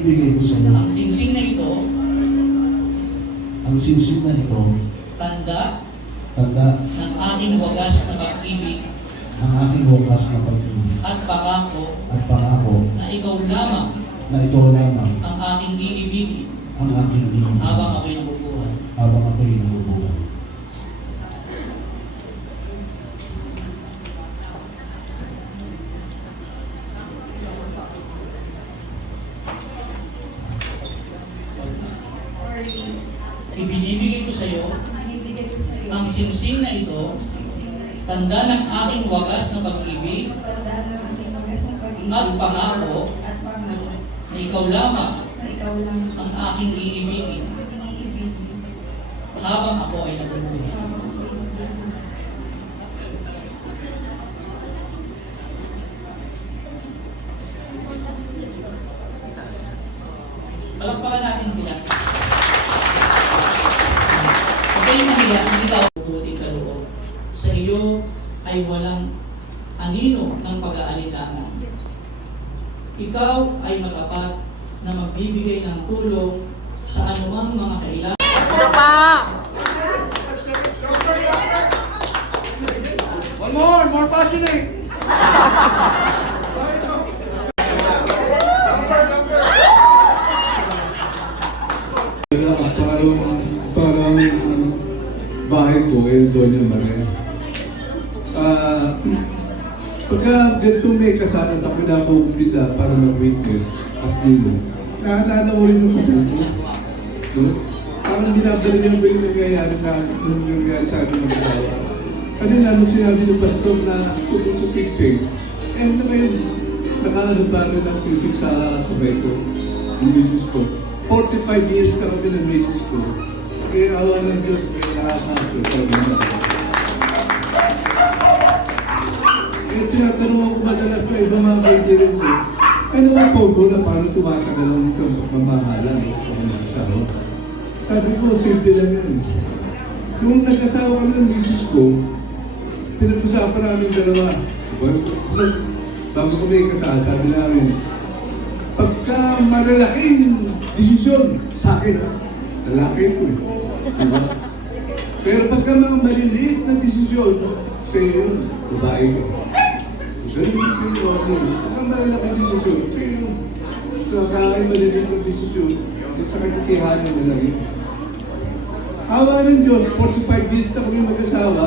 ibibigay ko sa iyo. Ang singsing na ito, Ang singsing na ito, tanda tanda ng aking wagas na pag-ibig ng aking wakas na pag-ibig at pangako at pangako na ikaw lamang na ikaw lamang ang aking iibigin ang aking ibig habang ako'y nabubuhay. habang ako'y nabubuhay. Ibinibigay ko sa iyo ang singsing na ito, tanda ng aking wagas na pag-ibig at pangako na ikaw lamang ang aking iibigin habang ako ay nabubuhay. Palakpakan natin sila. Huwag kayong mahiya, hindi daw buting kaloob. Sa iyo ay walang anino ng pag-aalinlangan. Ikaw ay matapat na magbibigay ng tulong sa anumang mga kailangan. Isa pa! One more passionate. Parang bahay ko, El Doña Maria. Pagka ganito may kasama ako na ako umpisa para mag-witness as nilo, nakatala ko rin yung kasal ko. No? Parang binabalik yung nangyayari sa akin ng asawa. Kanina, nung sinabi ng pastor na tungkol sa siksing, na ngayon, nakaano pa rin ang siksing sa kamay ko, yung misis ko. 45 years na kami ng misis ko. Kaya awa ng Diyos, kaya nakakaso. Kaya tinatanong ako madalas pa ibang mga kaibigan ko, ano ang pogo na paano tumatagal ang isang mamahala ng asawa? Sabi ko, simple lang yan. Nung nag-asawa kami ng misis ko, pinag-usapan namin dalawa. Bago kami ikasal, sabi namin, pagka malalaking desisyon sa akin, lalaki ko eh. Diba? Pero pagka mga maliliit na desisyon, sa iyo, babae ko. Ganun yung order. Pagka malalaking desisyon, sa iyo, kakain maliliit na desisyon, sa kagkikihanan na lang yun. Awa ng Diyos, 45 years na kami mag-asawa,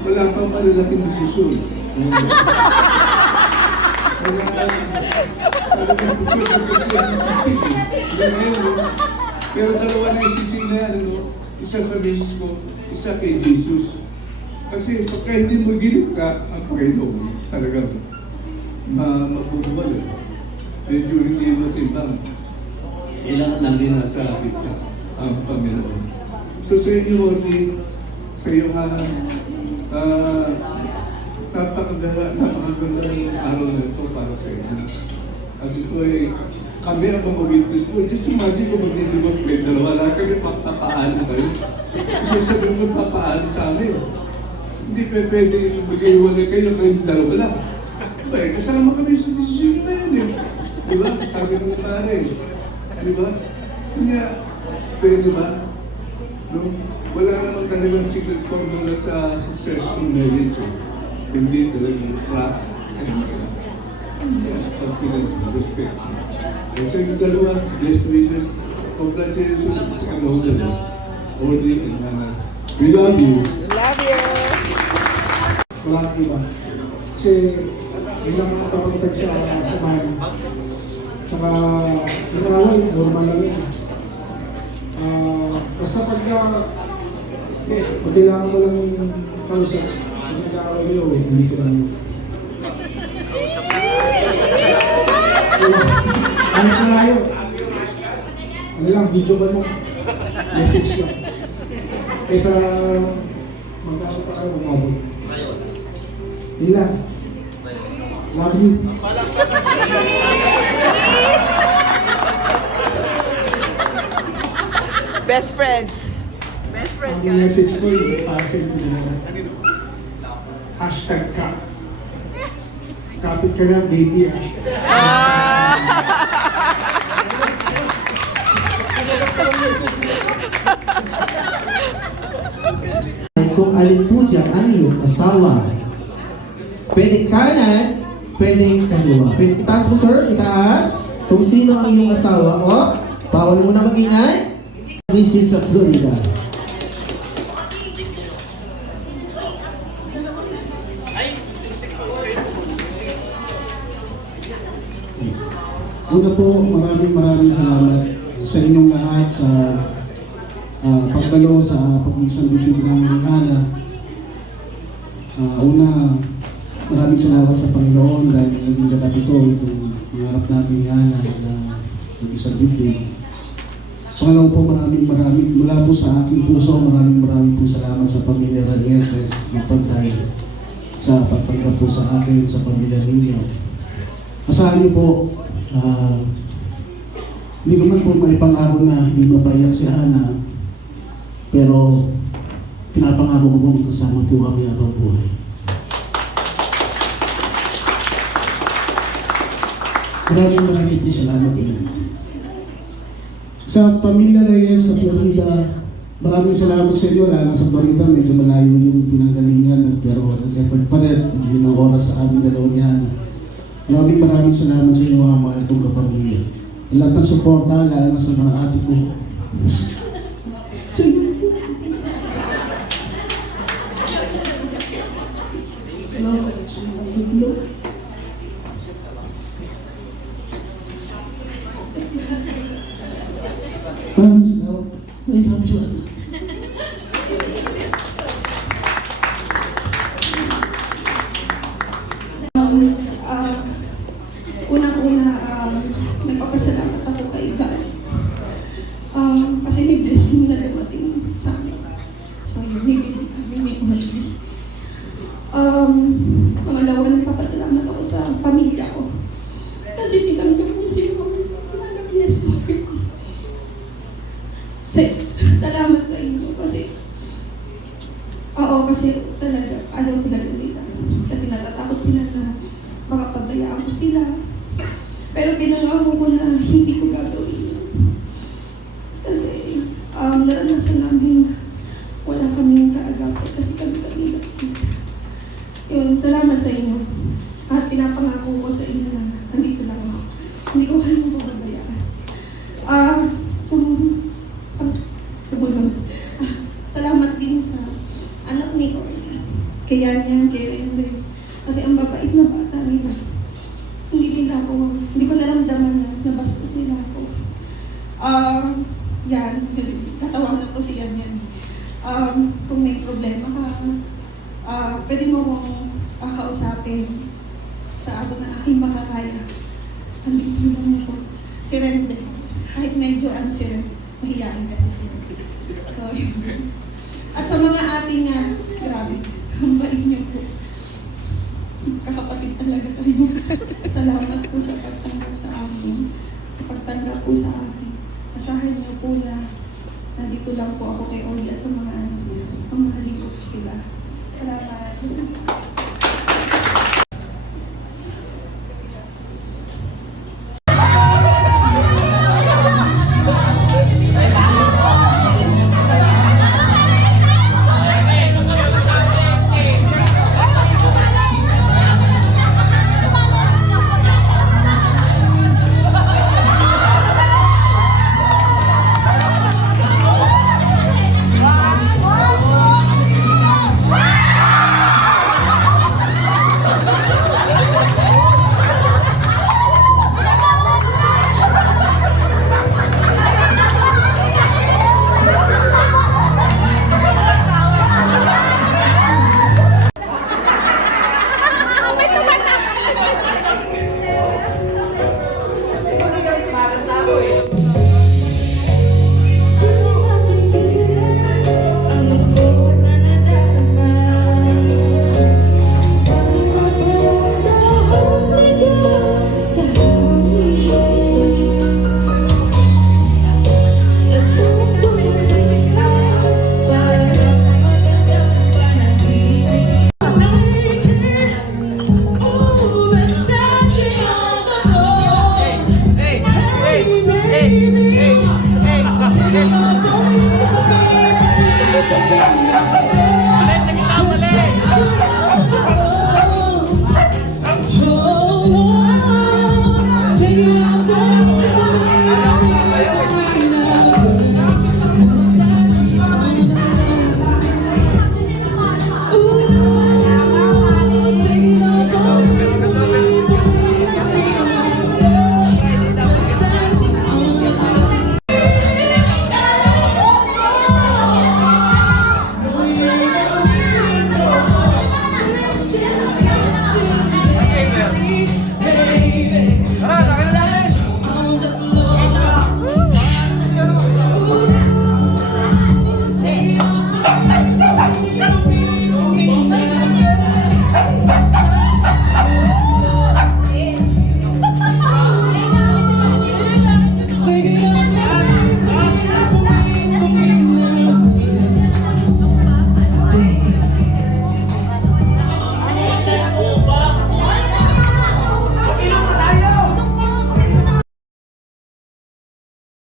wala pang malalaking desisyon. Pero dalawa na yung siksing na yan, isa sa misis ko, isa kay Jesus. Kasi pagka hindi mo gilip ka, ang Panginoon talagang magbubuwal. Medyo hindi mo timbang. Kailangan lang din nasa kita ang Panginoon. So sa inyo, Lord, sa iyo napakaganda ng araw na ito para sa inyo. At ito ay kami ang mga witness mo. Just imagine kung magdidibos kayo dalawa lang kami magpapaano kayo. Kasi sabi mo magpapaano sa amin. Hindi pa pwede mag-iwalay kayo na kayong dalawa lang. Diba eh, kasama kami sa desisyon na yun eh. Diba? Sabi ng pare. Diba? Kanya, pwede ba? No? Wala naman talagang secret formula sa successful marriage. Hindi talagang trust. Yes, confidence, respect. And sa inyo dalawa, best wishes, congratulations and all the best. Audrey and Hannah. We love you. Love you! Walang iba. Kasi bilang kapagtag sa samahan. Saka yung away, normal lang yun. Basta pagka pag kailangan mo lang kausap, pag nag-aaway kayo, hindi ko lang yun. Ano sa layo? Ano lang, video ba mo? Message lang. Kaysa magkakaroon pa kayo, magkabot. Hindi lang. Love you. Best friends. Best friend Ang ka. message ko yung para sa inyo. Hashtag ka. Kapit ka na, baby ah. ang anyong asawa. Pwedeng kanan, pwedeng kaliwa. Itaas mo sir, itaas. Kung sino ang iyong asawa. O, bawal mo na magingay. Mrs. sa Florida. Una po, maraming salamat sa inyong lahat sa pagdalo sa pag-isang bibig ng Hana. Una, maraming salamat sa Panginoon dahil naging ganap ito itong mangarap natin ni Hana na mag-isang bibig. Pangalawa po, maraming mula po sa aking puso, maraming po salamat sa pamilya Ranieses ng Pantay sa pagtanggap po sa akin, sa pamilya ninyo. Asahan niyo po, hindi ko man po maipangako na hindi mapaiyak si Hana, pero pinapangako ko po magkasama po kami habang buhay. Maraming po salamat ulit. Sa pamilya Reyes sa Florida, maraming salamat sa inyo. Lalo sa Florida, medyo malayo yung pinanggalingan, pero nag-effort pa rin. Yun ang oras sa aming dalawa ni Hana. Maraming salamat sa inyo mga mahal kong kapamilya. Lahat ng suporta, lalo na sa mga ate ko. I love you. Unang-una, nagpapasalamat ako kay God. Kasi may blessing na dumating sa akin. So, yun, bibigyan kami ni Oli. Pangalawa, nagpapasalamat ako sa pamilya ko. Kasi tinanggap niya si Lord. Tinanggap niya si Lord. Salamat sa inyo kasi talaga ayaw ko nila. Kasi natatakot sila na baka pabayaan ko sila. Pero pinangako ko na hindi ko gagawin yun. Kasi naranasan namin wala kaming kaagapan kasi kami lang. Yun, salamat sa inyo. At pinapangako ko sa inyo na nandito lang ako. Hindi ko kayo mababayaan. Sumunod. Salamat din sa anak ni Orly. Kaya niya, kay Rende. Kasi ang babait na bata nila. Hindi ko naramdaman na nabastos nila ako. Yan, tatawa na po siya yan. Kung may problema ka, pwede mo akong kausapin sa abot na aking makakaya. Andito lang ako. Si Rende. Kahit medyo si Rende. Mahiyain kasi siya. So, at sa mga ating grabe, ang bait niyo po. Kakapatid talaga kayo. Salamat po sa pagtanggap sa amin. Sa pagtanggap po sa akin. Asahan niyo po na nandito lang po ako kay Oli at sa mga anak niya. Ang mahalin ko po sila. Salamat.